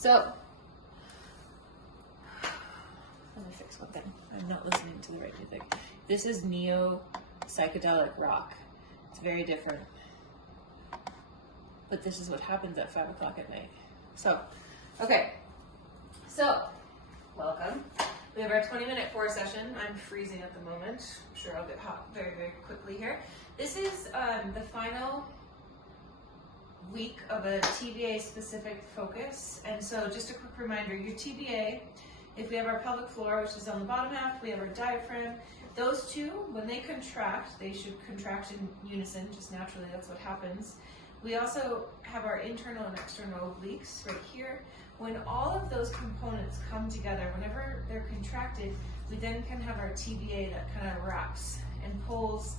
So, let me fix one thing. I'm not listening to the right music. This is neo-psychedelic rock. It's very different. But this is what happens at 5 o'clock at night. So, okay. So, welcome. We have our 20-minute core session. I'm freezing at the moment. I'm sure I'll get hot very, very quickly here. This is the final week of a TBA-specific focus. And so just a quick reminder, your TBA, if we have our pelvic floor, which is on the bottom half, we have our diaphragm. Those two, when they contract, they should contract in unison, just naturally, that's what happens. We also have our internal and external obliques right here. When all of those components come together, whenever they're contracted, we then can have our TBA that kind of wraps and pulls,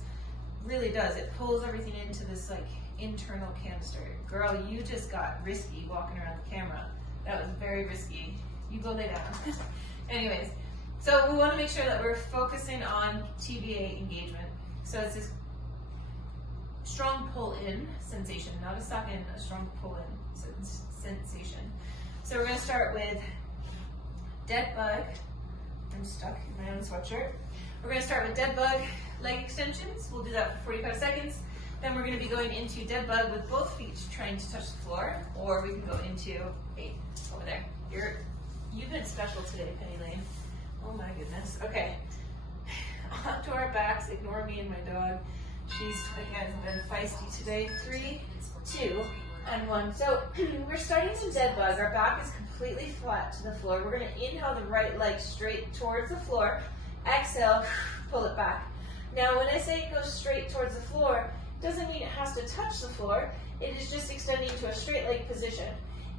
really does, it pulls everything into this like internal canister. Girl, you just got risky walking around the camera. That was very risky. You go lay down. Anyways, so we want to make sure that we're focusing on TBA engagement. So it's this strong pull-in sensation, not a suck-in, a strong pull-in sensation. So we're going to start with Deadbug. I'm stuck in my own sweatshirt. We're going to start with Deadbug leg extensions. We'll do that for 45 seconds. Then we're going to be going into Deadbug with both feet trying to touch the floor, or we can go into, hey, over there. You've been special today, Penny Lane. Oh my goodness. Okay. Onto our backs. Ignore me and my dog. She's, again, been feisty today. 3, 2, and 1. So we're starting in Deadbug. Our back is completely flat to the floor. We're going to inhale the right leg straight towards the floor. Exhale, pull it back. Now, when I say it goes straight towards the floor, it doesn't mean it has to touch the floor. It is just extending to a straight leg position.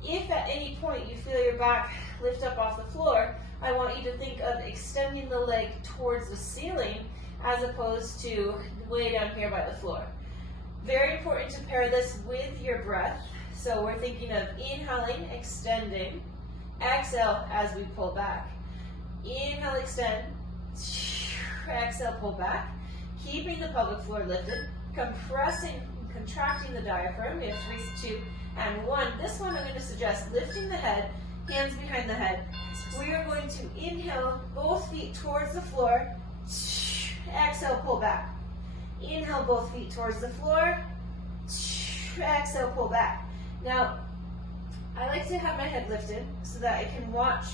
If at any point you feel your back lift up off the floor, I want you to think of extending the leg towards the ceiling as opposed to way down here by the floor. Very important to pair this with your breath. So we're thinking of inhaling, extending, exhale as we pull back. Inhale, extend, exhale, pull back. Keeping the pelvic floor lifted, compressing, contracting the diaphragm. We have 3, 2, and 1. This one I'm going to suggest lifting the head, hands behind the head. We are going to inhale both feet towards the floor. Exhale, pull back. Inhale both feet towards the floor. Exhale, pull back. Now, I like to have my head lifted so that I can watch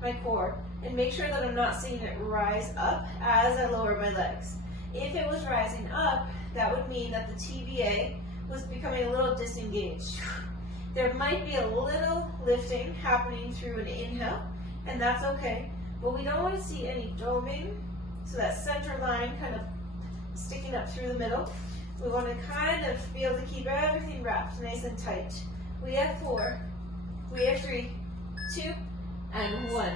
my core and make sure that I'm not seeing it rise up as I lower my legs. If it was rising up, that would mean that the TBA was becoming a little disengaged. There might be a little lifting happening through an inhale, and that's okay, but we don't want to see any doming, so that center line kind of sticking up through the middle. We want to kind of be able to keep everything wrapped nice and tight. We have 4, we have 3, 2, and 1.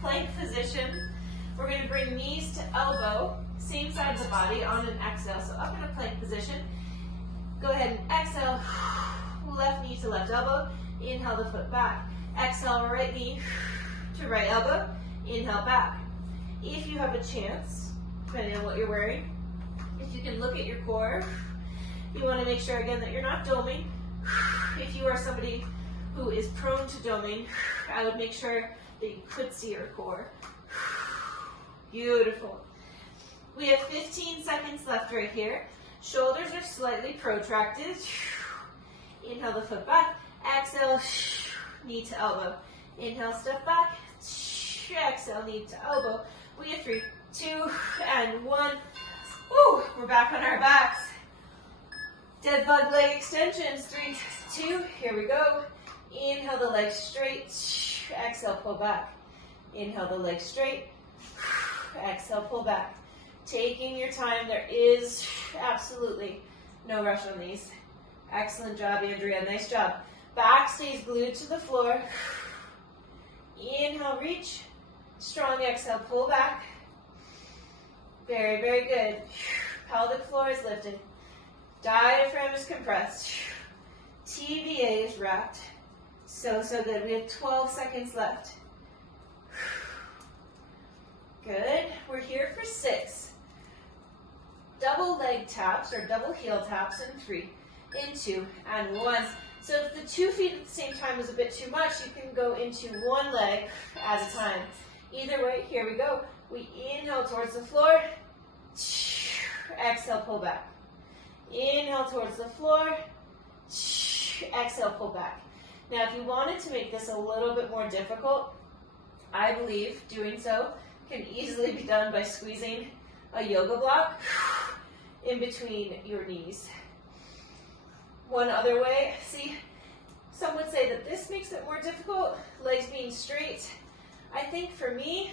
Plank position. We're going to bring knees to elbow, same side of the body on an exhale. So up in a plank position. Go ahead and exhale, left knee to left elbow. Inhale the foot back. Exhale, right knee to right elbow. Inhale back. If you have a chance, depending on what you're wearing, if you can look at your core, you want to make sure again that you're not doming. If you are somebody who is prone to doming, I would make sure that you could see your core. Beautiful. We have 15 seconds left right here. Shoulders are slightly protracted. Inhale the foot back. Exhale, knee to elbow. Inhale, step back. Exhale, knee to elbow. We have 3, 2, and 1. Woo, we're back on our backs. Deadbug leg extensions. 3, 2, here we go. Inhale the legs straight. Exhale, pull back. Inhale the legs straight. Exhale, pull back. Taking your time. There is absolutely no rush on these. Excellent job, Andrea. Nice job. Back stays glued to the floor. Inhale, reach. Strong exhale, pull back. Very, very good. Pelvic floor is lifted. Diaphragm is compressed. TBA is wrapped. So, so good. We have 12 seconds left. Good. We're here for 6. Double leg taps or double heel taps in 3, in 2, and 1. So if the 2 feet at the same time is a bit too much, you can go into one leg at a time. Either way, here we go. We inhale towards the floor. Exhale, pull back. Inhale towards the floor. Exhale, pull back. Now, if you wanted to make this a little bit more difficult, I believe doing so can easily be done by squeezing a yoga block in between your knees. One other way, see, some would say that this makes it more difficult, legs being straight. I think for me,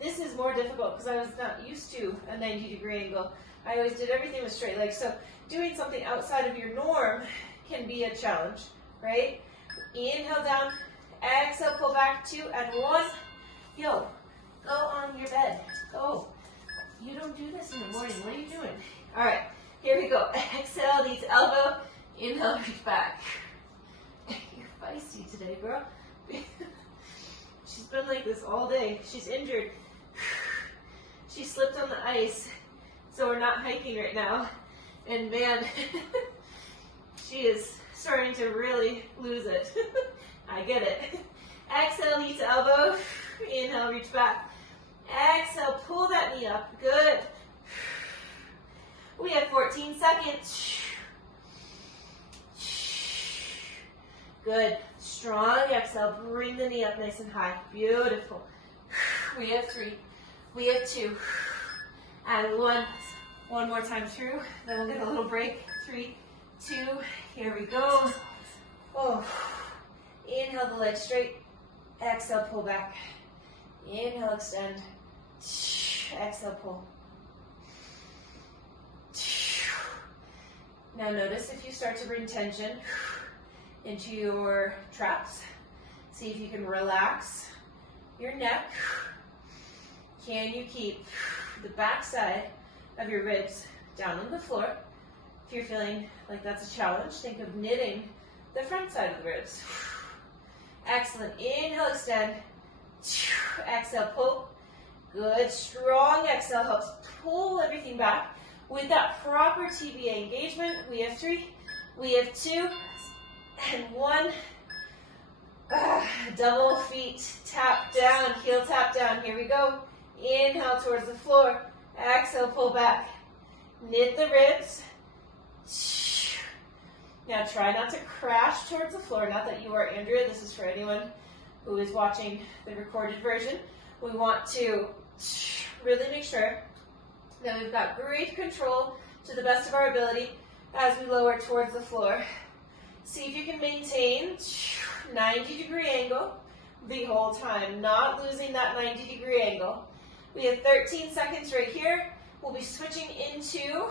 this is more difficult because I was not used to a 90-degree angle. I always did everything with straight legs. So doing something outside of your norm can be a challenge, right? Inhale down, exhale, pull back, 2 and 1. Yo, go on your bed. Go. You don't do this in the morning. What are you doing? All right, here we go. Exhale, knee to elbow. Inhale, reach back. You're feisty today, girl. She's been like this all day. She's injured. She slipped on the ice, so we're not hiking right now. And man, she is starting to really lose it. I get it. Exhale, knee to elbow. Inhale, reach back. Exhale, pull that knee up. Good. We have 14 seconds. Good. Strong exhale. Bring the knee up nice and high. Beautiful. We have 3. We have 2. And 1. One more time through. Then we'll get a little break. 3, 2. Here we go. Oh. Inhale the legs straight. Exhale, pull back. Inhale, extend. Exhale, pull. Now notice if you start to bring tension into your traps. See if you can relax your neck. Can you keep the back side of your ribs down on the floor? If you're feeling like that's a challenge, think of knitting the front side of the ribs. Excellent. Inhale, extend. Exhale, pull. Good. Strong exhale helps pull everything back. With that proper TBA engagement, we have 3, we have 2, and 1. Double feet tap down, heel tap down. Here we go. Inhale towards the floor. Exhale, pull back. Knit the ribs. Now try not to crash towards the floor. Not that you are Andrea. This is for anyone who is watching the recorded version. We want to really make sure that we've got great control to the best of our ability as we lower towards the floor. See if you can maintain 90-degree angle the whole time, not losing that 90-degree angle. We have 13 seconds right here. We'll be switching into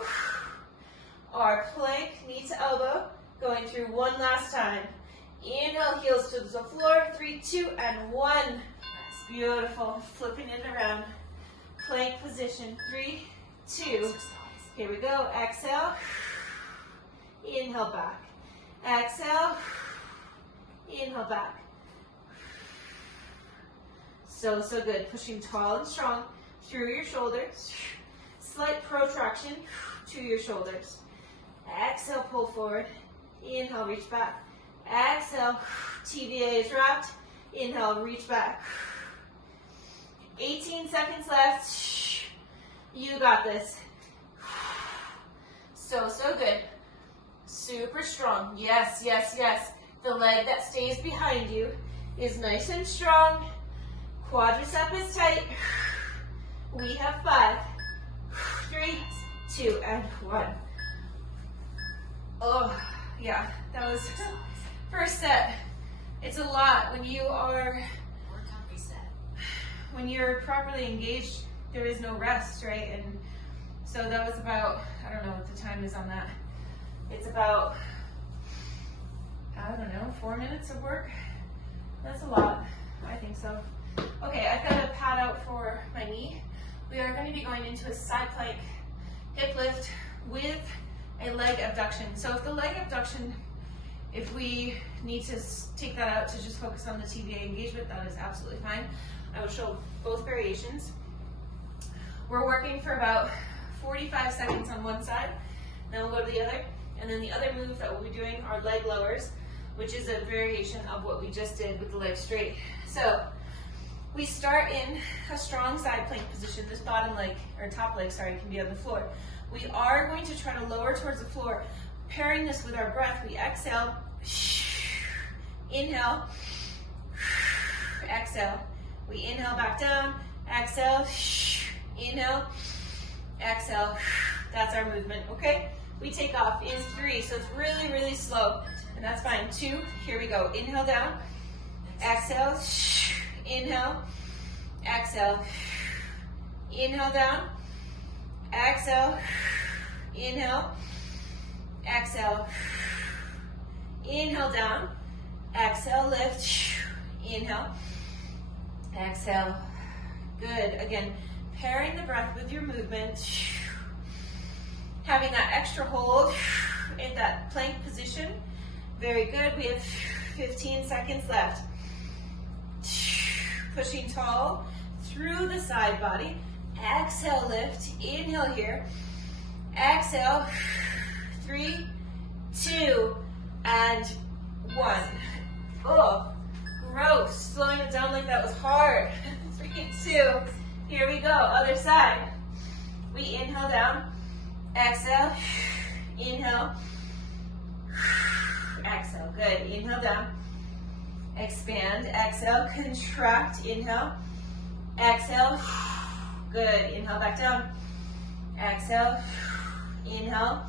our plank, knee to elbow, going through one last time. Inhale, heels to the floor, 3, 2, and 1. Beautiful, flipping it around. Plank position, 3, 2. Here we go, exhale. Inhale back. Exhale. Inhale back. So good. Pushing tall and strong through your shoulders. Slight protraction to your shoulders. Exhale, pull forward. Inhale, reach back. Exhale, TBA is wrapped. Inhale, reach back. 18 seconds left. You got this. So good. Super strong. Yes, yes, yes. The leg that stays behind you is nice and strong. Quadricep is tight. We have 5, 3, 2, and 1. Oh, yeah, that was first set. It's a lot when you're properly engaged. There is no rest, right? And so that was about, I don't know what the time is on that. It's about, I don't know, 4 minutes of work. That's a lot. I think so. Okay, I've got a pad out for my knee. We are going to be going into a side plank hip lift with a leg abduction. So if the leg abduction, if we need to take that out to just focus on the TBA engagement, that is absolutely fine. I will show both variations. We're working for about 45 seconds on one side, then we'll go to the other, and then the other move that we'll be doing are leg lowers. which is a variation of what we just did with the legs straight. So we start in a strong side plank position. This bottom leg, or top leg, sorry, can be on the floor. We are going to try to lower towards the floor. Pairing this with our breath, we exhale, inhale, exhale. We inhale back down, exhale, inhale, exhale. That's our movement, okay? We take off in 3, so it's really, really slow, and that's fine. 2, here we go. Inhale down, exhale, inhale, exhale. Inhale down, exhale, inhale, exhale. Inhale down, exhale, lift, inhale, exhale. Good. Again, pairing the breath with your movement, having that extra hold in that plank position. Very good. We have 15 seconds left. Pushing tall through the side body. Exhale, lift. Inhale here. Exhale. 3, 2, and 1. Oh, gross. Slowing it down like that was hard. 3, 2. Here we go. Other side. We inhale down. Exhale. Inhale. Exhale. Good. Inhale down. Expand. Exhale. Contract. Inhale. Exhale. Good. Inhale back down. Exhale. Inhale.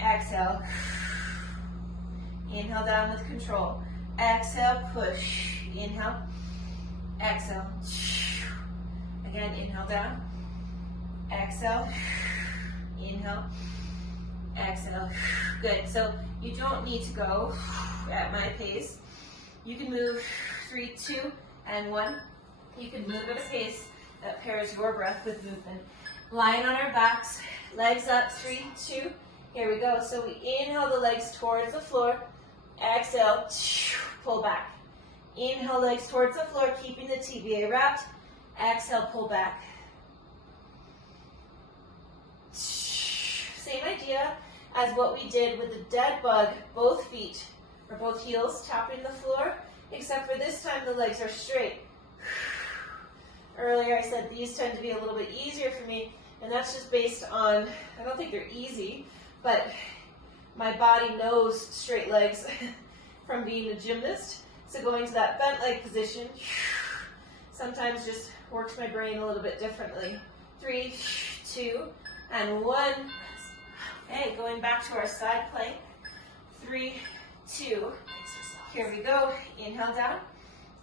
Exhale. Inhale down with control. Exhale, push. Inhale. Exhale. Again, inhale down. Exhale. Inhale. Exhale. Good. So you don't need to go at my pace. You can move 3, 2, and 1. You can move at a pace that pairs your breath with movement. Lying on our backs, legs up, 3, 2. Here we go. So we inhale the legs towards the floor. Exhale, pull back. Inhale, legs towards the floor, keeping the TBA wrapped. Exhale, pull back. Same idea as what we did with the dead bug, both feet or both heels tapping the floor, except for this time the legs are straight. Earlier I said these tend to be a little bit easier for me, and that's just based on, I don't think they're easy, but my body knows straight legs from being a gymnast. So going to that bent leg position sometimes just works my brain a little bit differently. 3, 2, and 1. Okay, going back to our side plank. 3, 2. Here we go. Inhale down.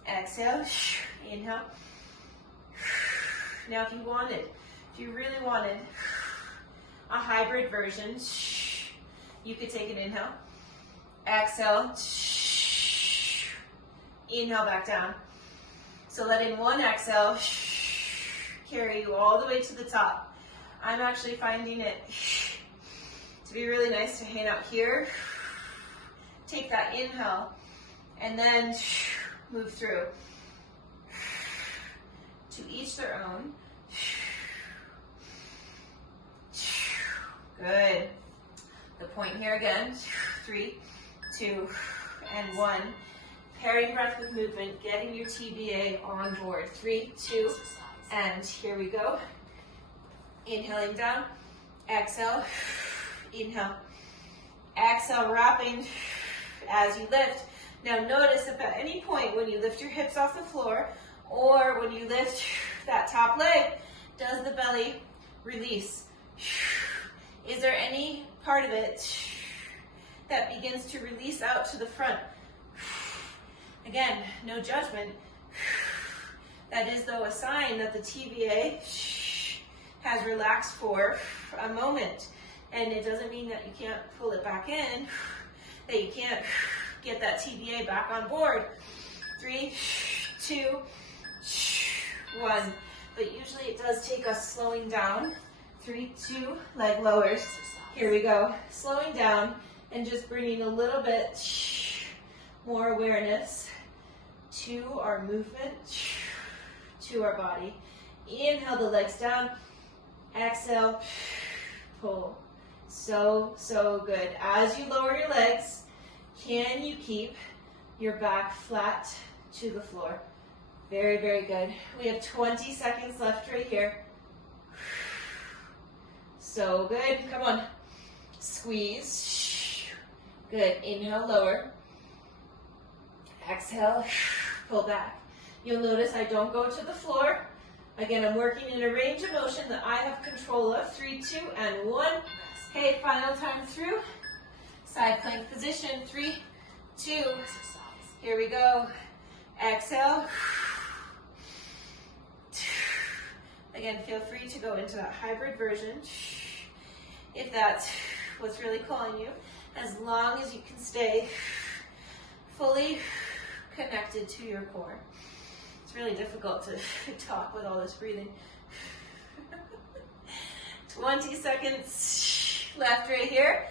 Exhale. Inhale. Now if you really wanted a hybrid version, you could take an inhale, exhale, inhale back down. So letting one exhale carry you all the way to the top. I'm actually finding it to be really nice to hang out here, take that inhale, and then move through. To each their own. Good. The point here again, 3, 2, and 1. Pairing breath with movement, getting your TBA on board. 3, 2, and here we go. Inhaling down, exhale, inhale. Exhale, wrapping as you lift. Now notice if at any point when you lift your hips off the floor, or when you lift that top leg, does the belly release? Is there any part of it that begins to release out to the front? Again, no judgment. That is, though, a sign that the TBA has relaxed for a moment. And it doesn't mean that you can't pull it back in, that you can't get that TBA back on board. 3, 2, 1. But usually it does take us slowing down. 3, 2, leg lowers. Here we go. Slowing down and just bringing a little bit more awareness to our movement, to our body. Inhale the legs down. Exhale, pull. So good. As you lower your legs, Can you keep your back flat to the floor? Very, very good. We have 20 seconds left right here. So good. Come on. Squeeze. Good. Inhale, lower. Exhale, pull back. You'll notice I don't go to the floor. Again, I'm working in a range of motion that I have control of. 3, 2, and 1. Okay, final time through. Side plank position. 3, 2. Here we go. Exhale. Again, feel free to go into that hybrid version if that's what's really calling you, as long as you can stay fully connected to your core. It's really difficult to talk with all this breathing. 20 seconds left right here.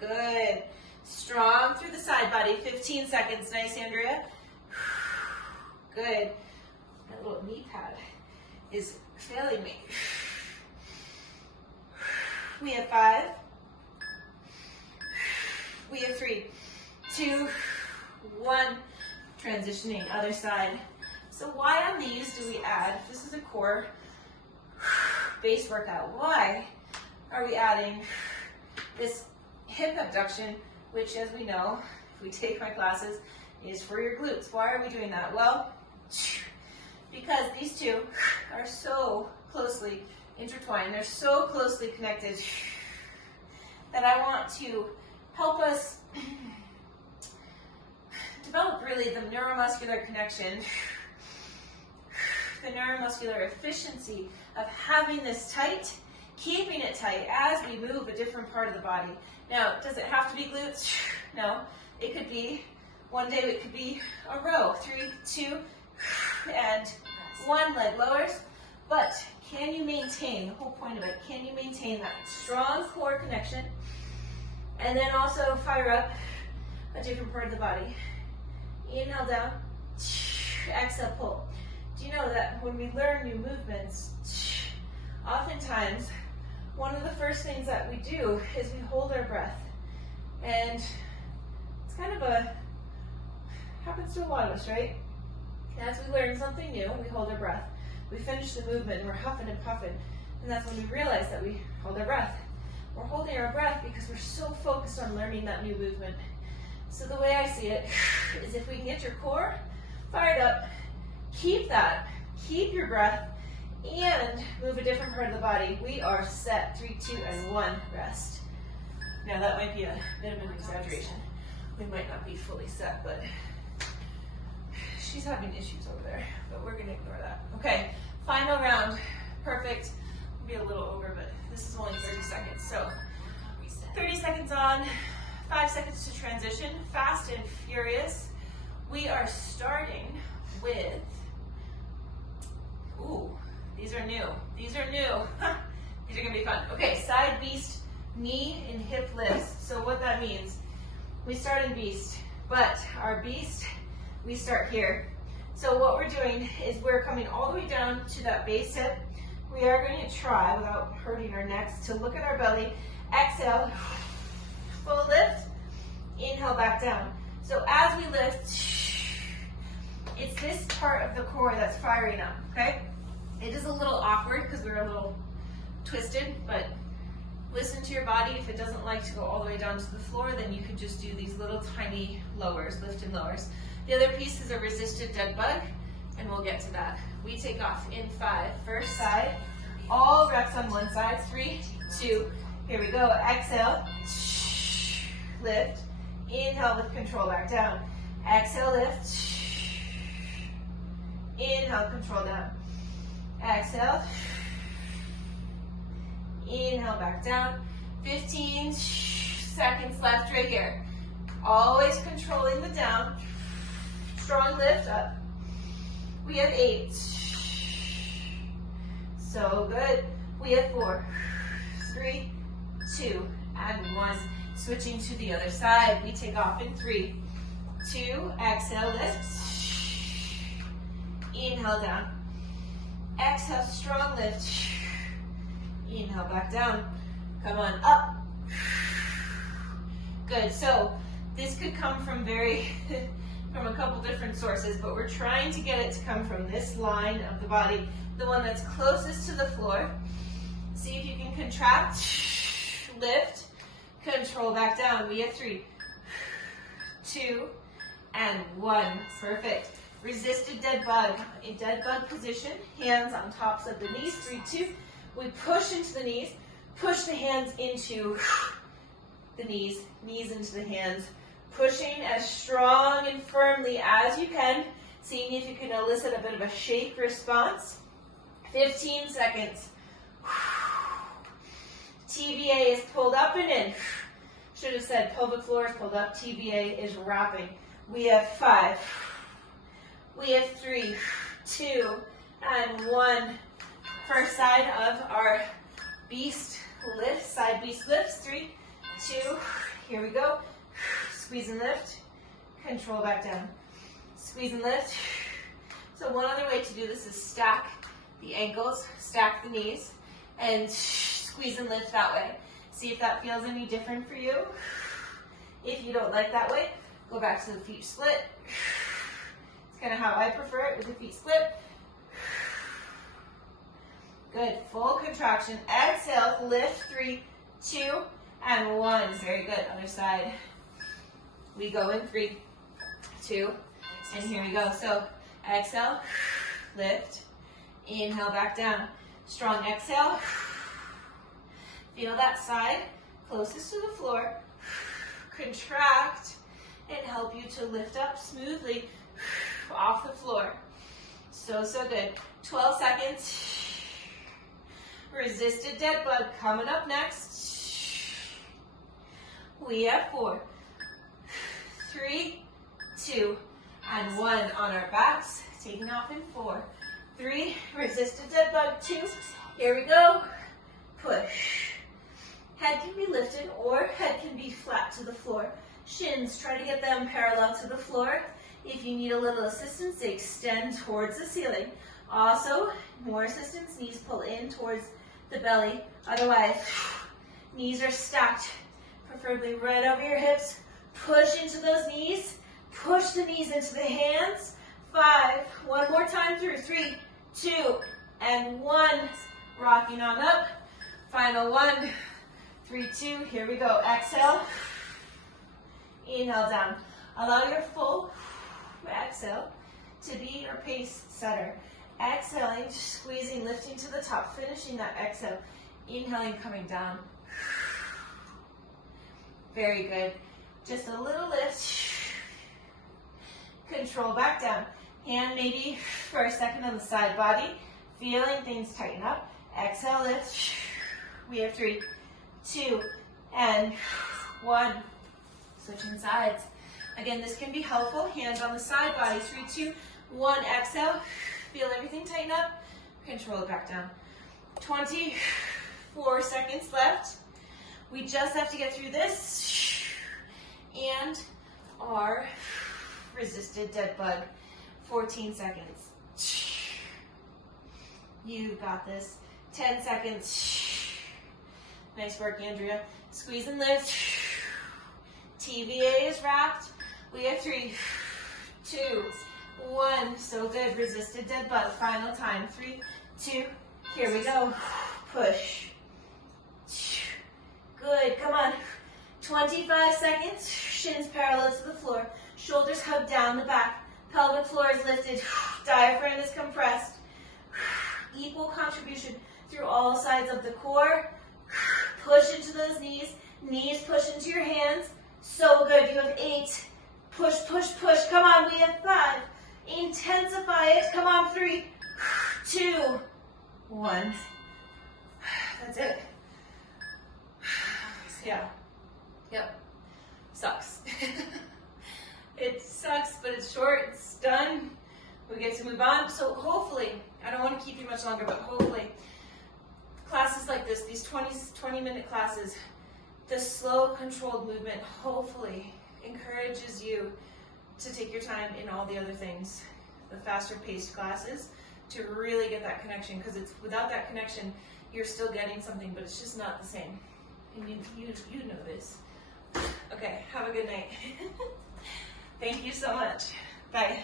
Good. Strong through the side body. 15 seconds. Nice, Andrea. Good. My little knee pad is failing me. We have 5. We have 3, 2, 1. Transitioning, other side. So why on these do we add, this is a core base workout, why are we adding this hip abduction, which, as we know, if we take my classes, is for your glutes? Why are we doing that? Well, because these two are so closely intertwined, they're so closely connected that I want to help us develop really the neuromuscular connection, the neuromuscular efficiency of having this tight, keeping it tight as we move a different part of the body. Now, does it have to be glutes? No. It could be, one day it could be a row. 3, 2, and 1, leg lowers. But can you maintain, the whole point of it, can you maintain that strong core connection and then also fire up a different part of the body? Inhale down, exhale pull. Do you know that when we learn new movements, oftentimes one of the first things that we do is we hold our breath. And it's kind of happens to a lot of us, right? As we learn something new, we hold our breath. We finish the movement and we're huffing and puffing. And that's when we realize that we hold our breath. We're holding our breath because we're so focused on learning that new movement. So the way I see it is if we can get your core fired up, keep that, keep your breath, and move a different part of the body, we are set. 3, 2, and 1, rest. Now that might be a bit of an exaggeration. We might not be fully set, but she's having issues over there, but we're gonna ignore that. Okay, final round, perfect. We'll be a little over, but this is only 30 seconds. So 30 seconds on, 5 seconds to transition, fast and furious. We are starting with, ooh, these are new. These are new. These are gonna be fun. Okay, side beast, knee and hip lifts. So what that means, we start in beast, but our beast, we start here. So what we're doing is we're coming all the way down to that base hip. We are going to try, without hurting our necks, to look at our belly. Exhale, full lift. Inhale, back down. So as we lift, it's this part of the core that's firing up, okay? It is a little awkward because we're a little twisted, but listen to your body. If it doesn't like to go all the way down to the floor, then you could just do these little tiny lowers, lift and lowers. The other piece is a resisted dead bug, and we'll get to that. We take off in 5. First side, all reps on one side. 3, 2, here we go. Exhale, lift. Inhale with control, back down. Exhale, lift. Inhale, control down. Exhale. Inhale, back down. 15 seconds left right here. Always controlling the down. Strong lift up. We have 8. So good. We have 4, 3, 2, and 1. Switching to the other side. We take off in 3, 2, exhale, lift. Inhale, down. Exhale, strong lift. Inhale, back down. Come on, up. Good. So This could come from from a couple different sources, but we're trying to get it to come from this line of the body, the one that's closest to the floor. See if you can contract, lift, control back down. We have 3, 2, and 1. Perfect. Resisted dead bug. In dead bug position, hands on tops of the knees. 3, 2. We push into the knees, push the hands into the knees, knees into the hands, pushing as strong and firmly as you can, seeing if you can elicit a bit of a shake response. 15 seconds. TVA is pulled up and in. Should have said pelvic floor is pulled up, TVA is wrapping. We have 5. We have 3, 2, and 1. First side of our beast lift, side beast lifts. 3, 2, here we go. Squeeze and lift, control back down. Squeeze and lift. So one other way to do this is stack the ankles, stack the knees, and squeeze and lift that way. See if that feels any different for you. If you don't like that way, go back to the feet split. It's kind of how I prefer it, with the feet split. Good, full contraction. Exhale, lift, 3, 2, and 1. Very good, other side. We go in 3, 2, and here we go. So exhale, lift, inhale back down. Strong exhale. Feel that side closest to the floor. Contract and help you to lift up smoothly off the floor. So good. 12 seconds. Resisted dead bug coming up next. We have 4, 3, 2, and 1 on our backs. Taking off in 4, 3, resisted dead bug, 2. Here we go. Push. Head can be lifted or head can be flat to the floor. Shins, try to get them parallel to the floor. If you need a little assistance, they extend towards the ceiling. Also, more assistance, knees pull in towards the belly. Otherwise, knees are stacked, preferably right over your hips. Push into those knees. Push the knees into the hands. 5, one more time through. 3, 2, and 1. Rocking on up. Final 1, 3, 2. Here we go. Exhale. Inhale down. Allow your full exhale to be your pace setter. Exhaling, squeezing, lifting to the top, finishing that exhale. Inhaling, coming down. Very good. Just a little lift. Control back down. Hand maybe for a second on the side body. Feeling things tighten up. Exhale, lift. We have 3, 2, and 1. Switching sides. Again, this can be helpful. Hands on the side body. 3, 2, 1. Exhale. Feel everything tighten up. Control it back down. 24 seconds left. We just have to get through this and our resisted dead bug. 14 seconds. You got this. 10 seconds. Nice work, Andrea. Squeeze and lift. TVA is wrapped. We have 3, 2, 1. So good. Resisted dead bug. Final time. 3, 2. Here we go. Push. Good. Come on. 25 seconds. Shins parallel to the floor. Shoulders hug down the back. Pelvic floor is lifted. Diaphragm is compressed. Equal contribution through all sides of the core. Push into those knees. Knees push into your hands. So good. You have 8. Push, push, push. Come on. We have 5. Intensify it. Come on. 3, 2, 1. That's it. Yeah. Yep. Sucks. It sucks, but it's short. It's done. We get to move on. So hopefully, I don't want to keep you much longer, but hopefully, classes like this, these 20-minute classes, the slow, controlled movement, hopefully encourages you to take your time in all the other things, the faster paced classes, to really get that connection, because it's without that connection, you're still getting something, but it's just not the same. And you know this. Okay, have a good night. Thank you so much. Bye.